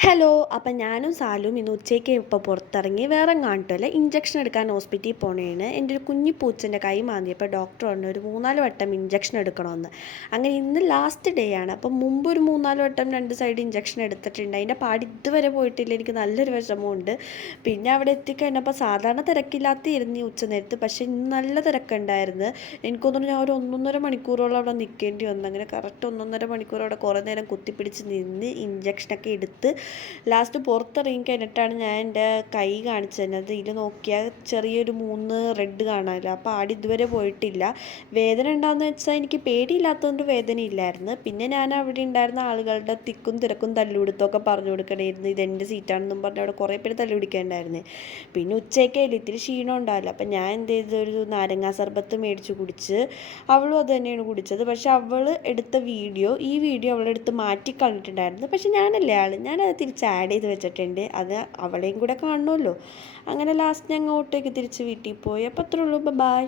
Hello അപ്പം ഞാനും സാലും ഇന്ന് ഉച്ചയ്ക്ക് ഇപ്പോൾ പുറത്തിറങ്ങി വേറെ കാണിട്ടില്ല? ഇഞ്ചക്ഷൻ എടുക്കാൻ ഹോസ്പിറ്റലിൽ പോണേണ്. എന്റെ ഒരു കുഞ്ഞു പൂച്ചന്റെ കൈ മാന്തിയപ്പോൾ ഡോക്ടർ പറഞ്ഞു ഒരു മൂന്നാൽ വട്ടം ഇഞ്ചക്ഷൻ എടുക്കണമെന്ന്. അങ്ങനെ ഇന്ന് ലാസ്റ്റ് ഡേ ആണ്. അപ്പം മുമ്പ് ഒരു മൂന്നാൽ വട്ടം രണ്ട് സൈഡ് ഇഞ്ചക്ഷൻ എടുത്തിട്ടുണ്ട്. അതിന്റെ പാട് ഇതുവരെ പോയിട്ടില്ല. എനിക്ക് നല്ലൊരു വിഷമമുണ്ട്. പിന്നെ അവിടെ എത്തിക്കഴിഞ്ഞപ്പോൾ സാധാരണ തിരക്കില്ലാത്തിരുന്നു ഈ ഉച്ചനേരത്ത് പക്ഷേ ഇന്ന് നല്ല തിരക്കുണ്ടായിരുന്നു. എനിക്കൊന്നും ഞാൻ ഒരു ഒന്നൊന്നര മണിക്കൂറോളം അവിടെ നിൽക്കേണ്ടി വന്നു. അങ്ങനെ കറക്റ്റ് ഒന്നൊന്നര മണിക്കൂർ അവിടെ കുറേ നേരം കുത്തിപ്പിടിച്ച് നിന്ന് ഇഞ്ചക്ഷനൊക്കെ എടുത്ത് ലാസ്റ്റ് പുറത്തിറങ്ങി കഴിഞ്ഞിട്ടാണ് ഞാൻ എന്റെ കൈ കാണിച്ചു അത് ഇതിൽ നോക്കിയാൽ ചെറിയൊരു മൂന്ന് റെഡ് കാണാമല്ലോ അപ്പോൾ ആടി ഇതുവരെ പോയിട്ടില്ല. വേദന ഉണ്ടാകുന്ന വെച്ചാൽ എനിക്ക് പേടിയില്ലാത്തതുകൊണ്ട് വേദന ഇല്ലായിരുന്നു. പിന്നെ ഞാൻ അവിടെ ഉണ്ടായിരുന്ന ആളുകളുടെ തിക്കും തിരക്കും തല്ലുപിടുത്തമൊക്കെ പറഞ്ഞു കൊടുക്കണമായിരുന്നു ഇതെന്റെ സീറ്റാണെന്നും പറഞ്ഞ് അവിടെ കുറേ പേര് തല്ലുപിടിക്കാനുണ്ടായിരുന്നേ പിന്നെ ഉച്ചയ്ക്കായില്ല ഇത്തിരി ക്ഷീണം ഉണ്ടാവില്ല. അപ്പം ഞാൻ എന്ത് ചെയ്തു? ഒരു നാരങ്ങാ സർബത്ത് മേടിച്ച് കുടിച്ച് അവളും അത് തന്നെയാണ് കുടിച്ചത്. പക്ഷെ അവൾ എടുത്ത വീഡിയോ ഈ വീഡിയോ അവളെടുത്ത് മാറ്റി കളഞ്ഞിട്ടുണ്ടായിരുന്നു പക്ഷെ ഞാനല്ലേ ആൾ ഞാനത് തിരിച്ച് ആഡ് ചെയ്ത് വെച്ചിട്ടുണ്ട്. അത് അവളെയും കൂടെ കാണണമല്ലോ. അങ്ങനെ ലാസ്റ്റ് ഞങ്ങൾ ഓട്ടോയ്ക്ക് തിരിച്ച് വീട്ടിൽ പോയി. അപ്പോൾ അത്രേ ഉള്ളൂ. ബൈ